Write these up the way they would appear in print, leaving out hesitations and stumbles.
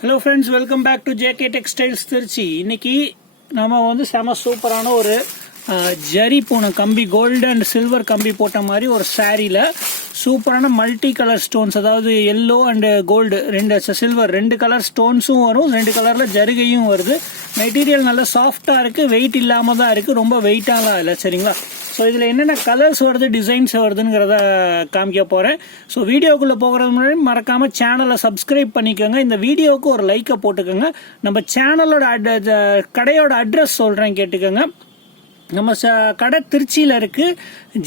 Hello friends, welcome back to JK Textiles Tirchi. இன்னைக்கு நாம வந்து செம சூப்பரான ஒரு ஜரி பூன கம்பி கோல்டு அண்ட் சில்வர் கம்பி போட்ட மாதிரி ஒரு சாரியில சூப்பரான மல்டி கலர் ஸ்டோன்ஸ், அதாவது எல்லோ அண்ட் கோல்டு ரெண்டு சில்வர் ரெண்டு கலர் ஸ்டோன்ஸும் வரும், ரெண்டு கலர்ல ஜரிகையும் வருது. மெட்டீரியல் நல்லா சாஃப்டா இருக்கு, வெயிட் இல்லாம தான் இருக்கு, ரொம்ப வெயிட்டாலாம் இல்லை. சரிங்களா? ஸோ இதில் என்னென்ன கலர்ஸ் வருது, டிசைன்ஸ் வருதுங்கிறத காமிக்க போகிறேன். ஸோ வீடியோக்குள்ளே போகிறது முன்னாடி மறக்காமல் சேனலை சப்ஸ்கிரைப் பண்ணிக்கோங்க. இந்த வீடியோவுக்கு ஒரு லைக்கை போட்டுக்கோங்க. நம்ம சேனலோட கடையோட அட்ரஸ் சொல்கிறேன், கேட்டுக்கோங்க. நம்ம கடை திருச்சியில் இருக்குது.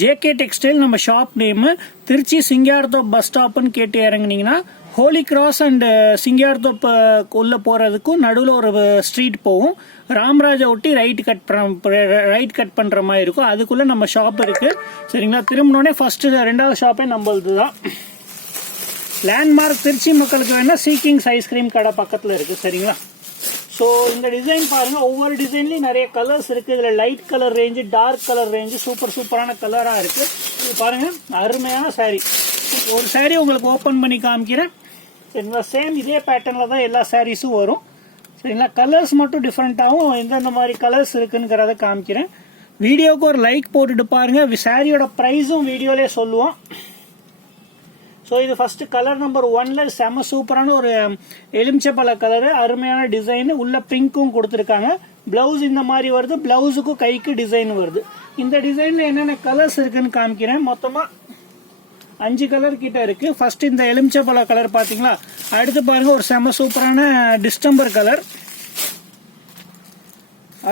ஜேகே டெக்ஸ்டைல் நம்ம ஷாப் நேமு. திருச்சி சிங்காரத்தோப் பஸ் ஸ்டாப்புன்னு கேட்டு இறங்குனீங்கன்னா ஹோலி கிராஸ் அண்ட் சிங்காரத்தோப் உள்ள போகிறதுக்கும் நடுவில் ஒரு ஸ்ட்ரீட் போகும். ராம்ராஜை ஒட்டி ரைட் கட் பண்ணுற மாதிரி இருக்கும். அதுக்குள்ளே நம்ம ஷாப் இருக்குது. சரிங்களா? திரும்பினோடனே ஃபஸ்ட்டு ரெண்டாவது ஷாப்பே நம்மளது தான். லேண்ட்மார்க் திருச்சி மக்களுக்கு வேணால் சீக்கிங்ஸ் ஐஸ்கிரீம் கடை பக்கத்தில் இருக்குது. சரிங்களா? ஸோ இந்த டிசைன் பாருங்கள், ஒவ்வொரு டிசைன்லேயும் நிறைய கலர்ஸ் இருக்குது. இதில் light colour range, dark colour range, சூப்பரான கலராக இருக்குது. இது பாருங்கள், அருமையான சாரீ. ஒரு சாரீ உங்களுக்கு ஓப்பன் பண்ணி காமிக்கிறேன். சரிங்களா? சேம் இதே பேட்டர்னில் தான் எல்லா சாரீஸும் வரும். சரிங்களா? கலர்ஸ் மட்டும் டிஃப்ரெண்ட்டாகவும் எந்தெந்த மாதிரி கலர்ஸ் இருக்குங்கிறத காமிக்கிறேன். வீடியோவுக்கு ஒரு லைக் போட்டுட்டு பாருங்கள். சாரியோட ப்ரைஸும் வீடியோலேயே சொல்லுவோம். ஸோ இது ஃபர்ஸ்ட் கலர் நம்பர் 1ல செம சூப்பரான ஒரு எலுமிச்சப்பழ கலரு, அருமையான டிசைன், உள்ள பிங்க்கும் கொடுத்துருக்காங்க. பிளவுஸ் இந்த மாதிரி வருது, பிளவுஸுக்கும் கைக்கு டிசைன் வருது. இந்த டிசைன்ல என்னென்ன கலர்ஸ் இருக்குன்னு காமிக்கிறேன். மொத்தமா 5 கலர் கிட்ட இருக்கு. ஃபர்ஸ்ட் இந்த எலுமிச்சப்பழ கலர் பாத்தீங்களா? அடுத்து பாருங்க ஒரு செம சூப்பரான டிஸ்டம்பர் கலர்.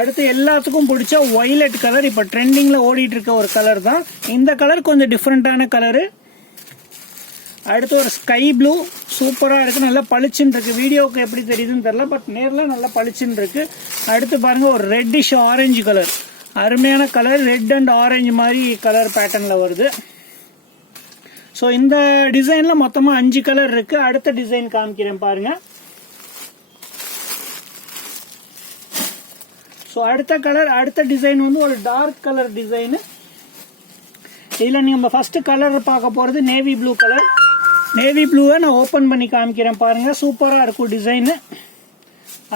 அடுத்து எல்லாத்துக்கும் பிடிச்ச வயலட் கலர், இப்ப ட்ரெண்டிங்ல ஓடிட்டு இருக்க ஒரு கலர் தான். இந்த கலர் கொஞ்சம் டிஃப்ரெண்டான கலரு. அடுத்து ஒரு ஸ்கை ப்ளூ, சூப்பராக இருக்குது, நல்லா பளிச்சுன்னு இருக்கு. வீடியோவுக்கு எப்படி தெரியுதுன்னு தெரியல, பட் நேரில் நல்லா பளிச்சுன்னு இருக்கு. அடுத்து பாருங்க ஒரு ரெட்டிஷ் ஆரஞ்சு கலர், அருமையான கலர், ரெட் அண்ட் ஆரஞ்சு மாதிரி கலர் பேட்டர்னில் வருது. ஸோ இந்த டிசைனில் மொத்தமாக 5 கலர் இருக்கு. அடுத்த டிசைன் காமிக்கிறேன் பாருங்க. ஸோ அடுத்த டிசைன் வந்து ஒரு டார்க் கலர் டிசைனு. இதில் நம்ம ஃபர்ஸ்ட் கலர் பார்க்க போகிறது நேவி ப்ளூ கலர். நேவி ப்ளூவை நான் ஓப்பன் பண்ணி காமிக்கிறேன் பாருங்க. சூப்பராக இருக்கும் டிசைனு,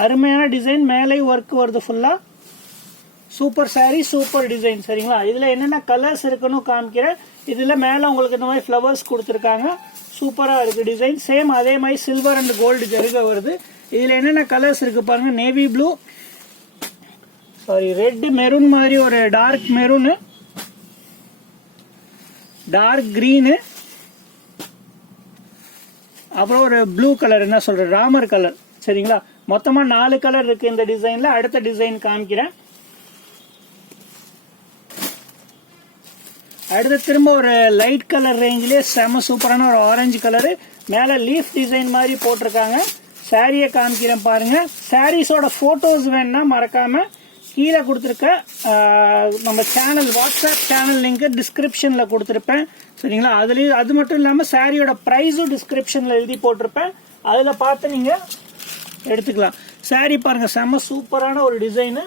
அருமையான டிசைன், மேலே ஒர்க் வருது ஃபுல்லாக. Super sari, super design. சரிங்களா? இதில் என்னென்ன கலர்ஸ் இருக்குன்னு காமிக்கிறேன். இதில் மேலே உங்களுக்கு இந்த மாதிரி ஃப்ளவர்ஸ் கொடுத்துருக்காங்க. சூப்பராக இருக்குது டிசைன். சேம் அதே மாதிரி சில்வர் அண்ட் கோல்டு ஜருகை வருது. இதில் என்னென்ன கலர்ஸ் இருக்குது பாருங்க. நேவி ப்ளூ, ரெட் மெரூன் மாதிரி ஒரு டார்க் மெரூனு, டார்க் கிரீனு, அப்புறம் ஒரு ப்ளூ கலர், என்ன சொல்ற, ராமர் கலர். சரிங்களா? மொத்தமா 4 கலர் இருக்கு இந்த டிசைன்ல. அடுத்த டிசைன் காமிக்கிறேன். அடுத்து திரும்ப ஒரு லைட் கலர் ரேஞ்சிலே செம சூப்பரான ஒரு ஆரஞ்சு கலரு, மேல லீஃப் டிசைன் மாதிரி போட்டிருக்காங்க. சாரியை காமிக்கிறேன் பாருங்க. சாரீஸோட போட்டோஸ் வேணும்னா மறக்காம கீழே கொடுத்துருக்க நம்ம சேனல், வாட்ஸ்அப் சேனல் லிங்க் டிஸ்கிரிப்ஷன்ல கொடுத்துருப்பேன். சரிங்களா? அதுலயும் அது மட்டும் இல்லாம சாரியோட பிரைஸும் டிஸ்கிரிப்ஷன்ல எழுதி போட்டிருப்பேன். அதுல பார்த்து நீங்க எடுத்துக்கலாம். சாரி பாருங்க, செம சூப்பரான ஒரு டிசைனு.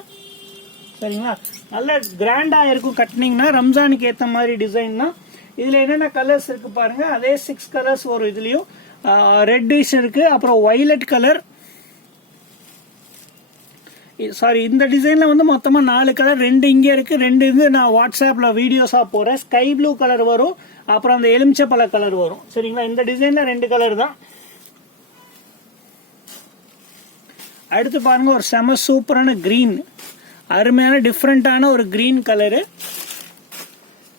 சரிங்களா? நல்ல கிராண்டா இருக்கும் கட்டினீங்கன்னா. ரம்ஜானுக்கு ஏற்ற மாதிரி டிசைன் தான். இதுல என்னென்ன கலர்ஸ் இருக்கு பாருங்க. அதே 6 கலர்ஸ் வரும். இதுலயும் ரெட்டிஷ் இருக்கு, அப்புறம் வயலட் கலர். இந்த டிசைன்ல வந்து மொத்தமா 4 கலர், 2 இங்க இருக்கு, 2 இது நான் வாட்ஸ்அப்ல வீடியோஸா போறேன். ஸ்கை ப்ளூ கலர் வரும், அப்புறம் அந்த எலுமிச்சப்பழ கலர் வரும். சரிங்களா? இந்த டிசைன்ல 2 கலர் தான். அடுத்து பாருங்க ஒரு செம சூப்பரான கிரீன், அருமையான டிஃப்ரெண்டான ஒரு கிரீன் கலரு.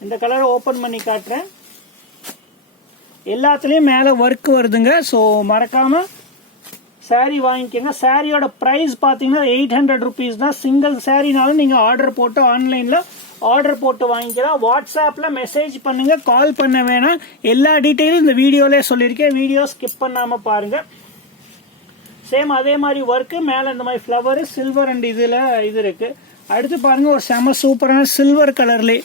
இந்த கலரை ஓபன் பண்ணி காட்டுறேன். எல்லாத்துலயும் மேல ஒர்க் வருதுங்க. ஸோ மறக்காம சாரி வாங்கிக்கோங்க. சாரியோட பிரைஸ் பாத்தீங்கன்னா 800 ருபீஸ் தான். சிங்கிள் சாரினாலும் நீங்க ஆர்டர் போட்டு ஆன்லைன்ல ஆர்டர் போட்டு வாங்கிக்கலாம். வாட்ஸ்அப்ல மெசேஜ் பண்ணுங்க, கால் பண்ண வேணாம். எல்லா டீட்டெயிலும் இந்த வீடியோல சொல்லியிருக்கேன். வீடியோ ஸ்கிப் பண்ணாம பாருங்க. சேம் அதே மாதிரி ஒர்க்கு, மேல இந்த மாதிரி ஃபிளவர், சில்வர் அண்ட் இதுல இது இருக்கு. அடுத்து பாருங்க ஒரு செம சூப்பரான சில்வர் கலர்லயே,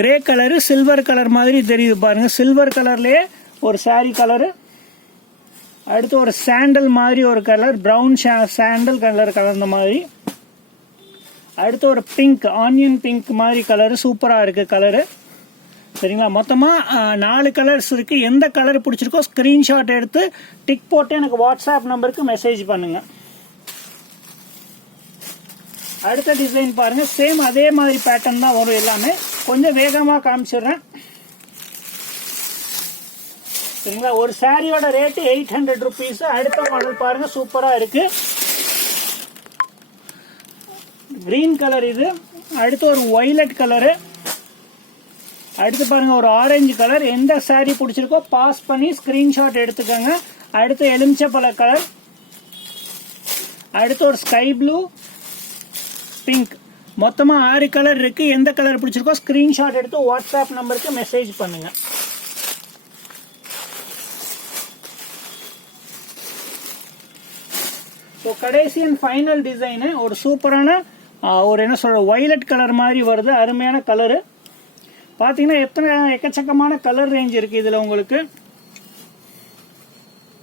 கிரே கலரு சில்வர் கலர் மாதிரி தெரியுது பாருங்க. சில்வர் கலர்லயே ஒரு சாரி கலரு. அடுத்து ஒரு சாண்டல் மாதிரி ஒரு கலர், பிரவுன் சாண்டல் கலர் கலந்த மாதிரி. அடுத்து ஒரு பிங்க், ஆனியன் பிங்க் மாதிரி கலரு, சூப்பரா இருக்கு கலரு. சரிங்களா. மொத்தமாக 4 கலர்ஸ் இருக்கு. எந்த கலர் பிடிச்சிருக்கோ ஸ்கிரீன்ஷாட் எடுத்து டிக் போட்டு எனக்கு வாட்ஸ்அப் நம்பருக்கு மெசேஜ் பண்ணுங்க. அடுத்த டிசைன் பாருங்க, சேம் அதே மாதிரி பேட்டர்ன் தான் வரும். எல்லாமே கொஞ்சம் வேகமாக காமிச்சிடுறேன் சரிங்களா. ஒரு சாரியோட ரேட்டு 800 rupees. அடுத்த மாடல் பாருங்க, சூப்பரா இருக்கு. கிரீன் கலர் இது. அடுத்து ஒரு வயலட் கலரு. அடுத்து பாருங்க ஒரு ஆரஞ்சு கலர். எந்த சாரி பிடிச்சிருக்கோ பாஸ் பண்ணி ஸ்கிரீன்ஷாட் எடுத்துக்கோங்க. அடுத்து எலுமிச்சப்பழ கலர். அடுத்து ஒரு ஸ்கை ப்ளூ, பிங்க். மொத்தமா 6 கலர் இருக்கு. எந்த கலர் பிடிச்சிருக்கோ ஸ்கிரீன்ஷாட் எடுத்து வாட்ஸ்அப் நம்பருக்கு மெசேஜ் பண்ணுங்க. ஸோ கடைசி அண்ட் ஃபைனல் டிசைனு ஒரு சூப்பரான ஒரு என்ன சொல்ற வயலட் கலர் மாதிரி வருது. அருமையான கலரு. பார்த்தீங்கன்னா எக்கச்சக்கமான கலர் ரேஞ்ச் இருக்கு இதுல உங்களுக்கு.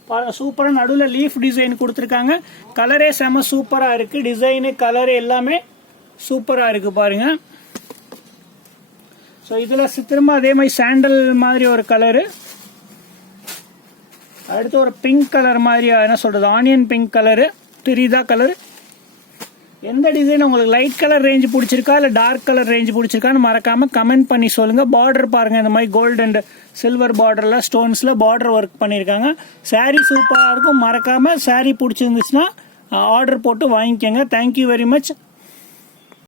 பாருங்க சூப்பரா நடுவில் லீஃப் டிசைன் கொடுத்துருக்காங்க. கலரே செம சூப்பரா இருக்கு. டிசைனு கலரு எல்லாமே சூப்பரா இருக்கு பாருங்க. ஸோ இதுல திரும்ப அதே மாதிரி சாண்டல் மாதிரி ஒரு கலரு. அடுத்து ஒரு பிங்க் கலர் மாதிரி என்ன சொல்றது ஆனியன் பிங்க் கலரு. தெரியுதா கலர்? எந்த டிசைன் உங்களுக்கு லைட் கலர் ரேஞ்ச் பிடிச்சிருக்கா இல்லை டார்க் கலர் ரேஞ்ச் பிடிச்சிருக்கான்னு மறக்காம கமெண்ட் பண்ணி சொல்லுங்க. பார்டர் பாருங்க, இந்த மாதிரி கோல்டு அண்ட் சில்வர் பார்டர்ல ஸ்டோன்ஸ்ல பார்டர் ஒர்க் பண்ணியிருக்காங்க. சாரீ சூப்பராக இருக்கும். மறக்காம சாரீ பிடிச்சிருந்துச்சுன்னா ஆர்டர் போட்டு வாங்கிக்கோங்க. Thank you very much.